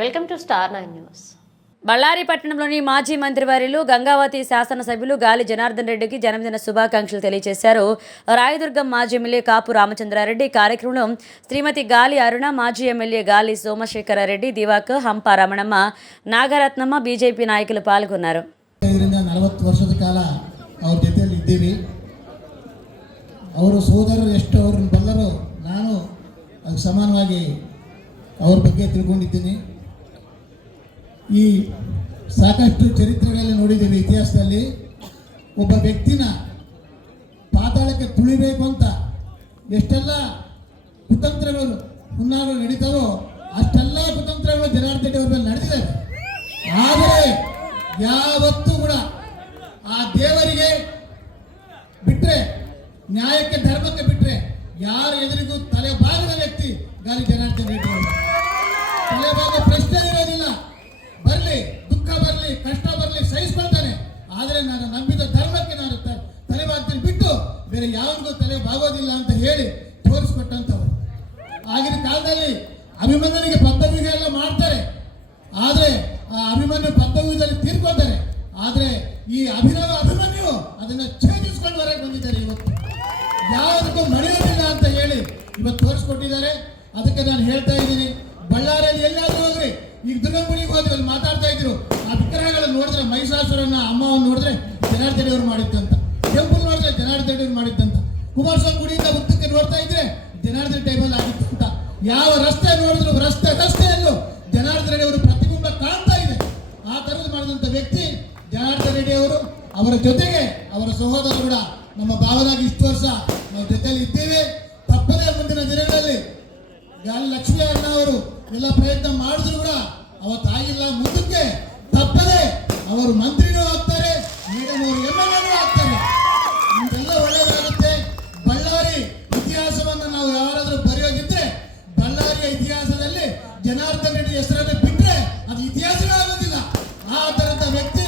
Welcome to star 9 news. Ballari పట్టణంలోని మాజీ మంత్రివర్యులు గంగావతి శాసనసభ్యులు గాలి జనార్దన్ రెడ్డికి జన్మదిన శుభాకాంక్షలు తెలియజేశారు. రాయదుర్గం మాజీ ఎమ్మెల్యే కాపు రామచంద్రారెడ్డి కార్యక్రమంలో శ్రీమతి గాలి అరుణ, మాజీ ఎమ్మెల్యే గాలి సోమశేఖరరెడ్డి, ದಿವಾಕರ್, ಹಂಪ ರಮಣಮ್ಮ, ನಾಗರತ್ನಮ್ಮ, ಬಿಜೆಪಿ ನಾಯಕರು ಪಾಲ್ಗೊಂಡರು. 40 ವರ್ಷದ ಕಾಲ ಅವ್ರ ಜೊತೆಯಲ್ಲಿ ಇದ್ದೀವಿ. ಅವರು ಸೋದರರು ಎಷ್ಟು ಅವ್ರನ್ನ ಬಲ್ಲರೋ ನಾನು ಅದಕ್ಕೆ ಸಮಾನವಾಗಿ ಅವ್ರ ಬಗ್ಗೆ ತಿಳ್ಕೊಂಡಿದ್ದೀನಿ. ಈ ಸಾಕಷ್ಟು ಚರಿತ್ರೆಗಳಲ್ಲಿ ನೋಡಿದ್ದೀವಿ. ಇತಿಹಾಸದಲ್ಲಿ ಒಬ್ಬ ವ್ಯಕ್ತಿನ ಪಾತಾಳಕ್ಕೆ ತುಳಿಬೇಕು ಅಂತ ಎಷ್ಟೆಲ್ಲ ಕುತಂತ್ರಗಳು ಹುನ್ನಾರಗಳು ನಡೀತಾವೋ ಅಷ್ಟೆಲ್ಲ ಕುತಂತ್ರಗಳು ಜನಾರ್ದನ್ ಅವ್ರ ಮೇಲೆ ನಡೆದಿದ್ದಾವೆ. ಆದರೆ ಯಾವತ್ತೂ ಕೂಡ ಆ ದೇವರಿಗೆ ಬಿಟ್ಟರೆ, ನ್ಯಾಯಕ್ಕೆ ಧರ್ಮಕ್ಕೆ ಬಿಟ್ಟರೆ ಯಾರ ಎದುರಿಗೂ ತಲೆ ಬಾಗದ ವ್ಯಕ್ತಿ ಗಾಲಿ ಜನಾರ್ದನ್ ರೆಡ್ಡಿ ಅವರು. ತಲೆ ಬಾಗ ಪ್ರಶ್ನೆ ಇರೋದಿಲ್ಲ. ಬರಲಿ, ದುಃಖ ಬರಲಿ, ಕಷ್ಟ ಬರಲಿ, ಸಹಿಸ್ಕೊಳ್ತಾನೆ. ಆದರೆ ನಾನು ನಂಬಿದ ಧರ್ಮಕ್ಕೆ ನಾನು ತಲೆ ಬಾಗ್ತೀನಿ ಬಿಟ್ಟು ಬೇರೆ ಯಾರಿಗೂ ತಲೆ ಬಾಗೋದಿಲ್ಲ ಅಂತ ಹೇಳಿ ತೋರಿಸ್ಕೊಟ್ಟಂಥವ್ರು. ಆಗಿನ ಕಾಲದಲ್ಲಿ ಅಭಿಮನ್ಯನಿಗೆ ಪದ್ದವಿಗೆ ಎಲ್ಲ ಮಾಡ್ತಾರೆ. ಆದರೆ ಆ ಅಭಿಮನ್ಯು ಪದ್ದವ್ಯದಲ್ಲಿ ತೀರ್ಕೊಳ್ತಾರೆ. ಆದರೆ ಈ ಅಭಿಮನ್ಯು ಅದನ್ನು ಛೇದಿಸ್ಕೊಂಡು ಹೊರಗೆ ಬಂದಿದ್ದಾರೆ. ಇವತ್ತು ಯಾವುದಕ್ಕೂ ಮರೆಯೋದಿಲ್ಲ ಅಂತ ಹೇಳಿ ಇವತ್ತು ತೋರಿಸ್ಕೊಟ್ಟಿದ್ದಾರೆ. ಅದಕ್ಕೆ ನಾನು ಹೇಳ್ತಾ ಇದ್ದೀನಿ, ಬಳ್ಳಾರಿಯಲ್ಲಿ ಎಲ್ಲಾದ್ರೂ ಹೋಗ್ರಿ, ಈಗ ದುರ್ಗಂಗುಡಿಗೆ ಹೋದ್ವಿ, ಅಲ್ಲಿ ಮಾತಾಡ್ತಾ ಇದ್ರು. ಆ ವಿಗ್ರಹಗಳನ್ನು ನೋಡಿದ್ರೆ ಮಹಿಷಾಸುರನ್ನ ಅಮ್ಮವನ್ನು ನೋಡಿದ್ರೆ ಜನಾರ್ದನ್ ಅವರು ಮಾಡಿದ್ದಂತ, ಟೆಂಪಲ್ ನೋಡಿದ್ರೆ ಜನಾರ್ದನ್ ಅವರು ಮಾಡಿದ್ದಂತ, ಕುಮಾರಸ್ವಾಮಿ ಗುಡಿಯಿಂದ ಉದ್ದಕ್ಕೆ ನೋಡ್ತಾ ಇದ್ರೆ ಜನಾರ್ದನ್ ಟೈಮಲ್ಲಿ ಆಗಿತ್ತಂತ. ಯಾವ ರಸ್ತೆ ನೋಡಿದ್ರು ರಸ್ತೆಯಲ್ಲೂ ಜನಾರ್ದನ್ ರೆಡ್ಡಿ ಅವರು ಪ್ರತಿಬಿಂಬ ಕಾಣ್ತಾ ಇದೆ. ಆ ಥರದ್ದು ಮಾಡಿದಂಥ ವ್ಯಕ್ತಿ ಜನಾರ್ದನ್ ರೆಡ್ಡಿ ಅವರು. ಅವರ ಜೊತೆಗೆ ಅವರ ಸಹೋದರ ಕೂಡ ನಮ್ಮ ಭಾವನಾಗಿ ಇಷ್ಟು ವರ್ಷ ನಾವು ಜೊತೆಯಲ್ಲಿ ಇದ್ದೇವೆ. ತಪ್ಪದೇ ಮುಂದಿನ ದಿನಗಳಲ್ಲಿ ಗಾಲಿ ಲಕ್ಷ್ಮೀ ಅಣ್ಣ ಅವರು ಎಲ್ಲ ಪ್ರಯತ್ನ ಮಾಡಿದ್ರು ಕೂಡ ಅವತ್ತಾಗಿಲ್ಲ. ಮುಂದಕ್ಕೆ ತಪ್ಪದೆ ಅವರು ಮಂತ್ರಿನೂ ಆಗ್ತಾರೆ, ಮೇಡಮ್ ಅವರು ಎಮ್ಎಲ್ಎನೂ ಆಗ್ತಾರೆ. ನಿಮ್ಗೆಲ್ಲ ಒಳ್ಳೇದಾಗುತ್ತೆ. ಬಳ್ಳಾರಿ ಇತಿಹಾಸವನ್ನು ನಾವು ಯಾರಾದರೂ ಬರೆಯೋದಿದ್ರೆ ಬಳ್ಳಾರಿಯ ಇತಿಹಾಸದಲ್ಲಿ ಜನಾರ್ದನ್ ರೆಡ್ಡಿ ಹೆಸರನ್ನು ಬಿಟ್ಟರೆ ಅದು ಇತಿಹಾಸವೇ ಆಗೋದಿಲ್ಲ. ಆ ಥರದ ವ್ಯಕ್ತಿ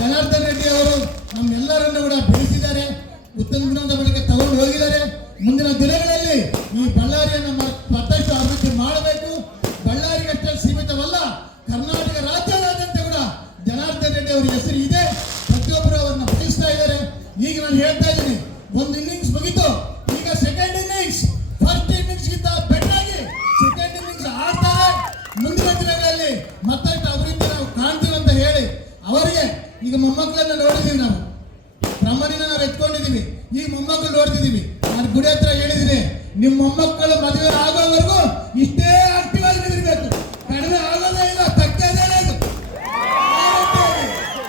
ಜನಾರ್ದನ್ ರೆಡ್ಡಿ ಅವರು ನಮ್ಮೆಲ್ಲರನ್ನು ಕೂಡ ಬೆಳೆಸಿದ್ದಾರೆ, ಉತ್ತಮ ಗುಣದ ಬಳಿಗೆ ತಗೊಂಡು ಹೋಗಿದ್ದಾರೆ. ಮುಂದಿನ ದಿನಗಳಲ್ಲಿ ಈ ಬಳ್ಳಾರಿಯನ್ನು ಮತ್ತಷ್ಟು ಅಭಿವೃದ್ಧಿ ಮಾಡಬೇಕು. ಬಳ್ಳಾರಿಗಷ್ಟೇ ಸೀಮಿತವಲ್ಲ, ಕರ್ನಾಟಕ ರಾಜ್ಯದಾದ್ಯಂತ ಕೂಡ ಜನಾರ್ದನ್ ರೆಡ್ಡಿ ಅವರ ಹೆಸರು ಇದೆ. ಪ್ರತಿಯೊಬ್ಬರು ಅವರನ್ನು ಬಯಸ್ತಾ ಇದ್ದಾರೆ. ಈಗ ನಾನು ಹೇಳ್ತಾ ಇದ್ದೀನಿ, ಒಂದು ಇನ್ನಿಂಗ್ಸ್ ಮುಗಿತು, ಈಗ ಸೆಕೆಂಡ್ ಇನ್ನಿಂಗ್ಸ್. ಫಸ್ಟ್ ಇನ್ನಿಂಗ್ಸ್ಗಿಂತ ಬೆಟರ್ ಆಗಿ ಸೆಕೆಂಡ್ ಇನ್ನಿಂಗ್ಸ್ ಆಡ್ತಾರೆ. ಮುಂದಿನ ದಿನಗಳಲ್ಲಿ ಮತ್ತಷ್ಟು ಅಭಿವೃದ್ಧಿ ನಾವು ಕಾಣ್ತೀವಿ ಅಂತ ಹೇಳಿ ಅವರಿಗೆ ಈಗ ಮೊಮ್ಮಕ್ಕಳನ್ನ ನೋಡಿದ್ದೀವಿ. ನಾವು ಬ್ರಹ್ಮನಿನ ನಾವು ಎತ್ಕೊಂಡಿದ್ದೀವಿ, ಈಗ ಮೊಮ್ಮಕ್ಕಳು ನೋಡ್ತಿದ್ದೀವಿ. ನಾನು ಗುಡಿ ಹತ್ರ ಹೇಳಿದ್ದೀನಿ, ನಿಮ್ಮ ಮೊಮ್ಮಕ್ಕಳು ಮದುವೆ ಆಗೋವರೆಗೂ ಇಷ್ಟೇ ಆಕ್ಟಿವ್ ಆಗಿ ಇರಬೇಕು, ಕಡಿಮೆ ಆಗೋದೇ ಇಲ್ಲ, ತಕ್ಕದೇ ಇಲ್ಲ.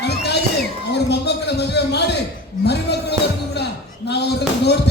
ಅದಕ್ಕಾಗಿ ಅವ್ರ ಮೊಮ್ಮಕ್ಕಳ ಮದುವೆ ಮಾಡಿ ಮರಿಮಕ್ಕಳವರೆಗೂ ಕೂಡ ನಾವು ಅವ್ರನ್ನ ನೋಡ್ತೀವಿ.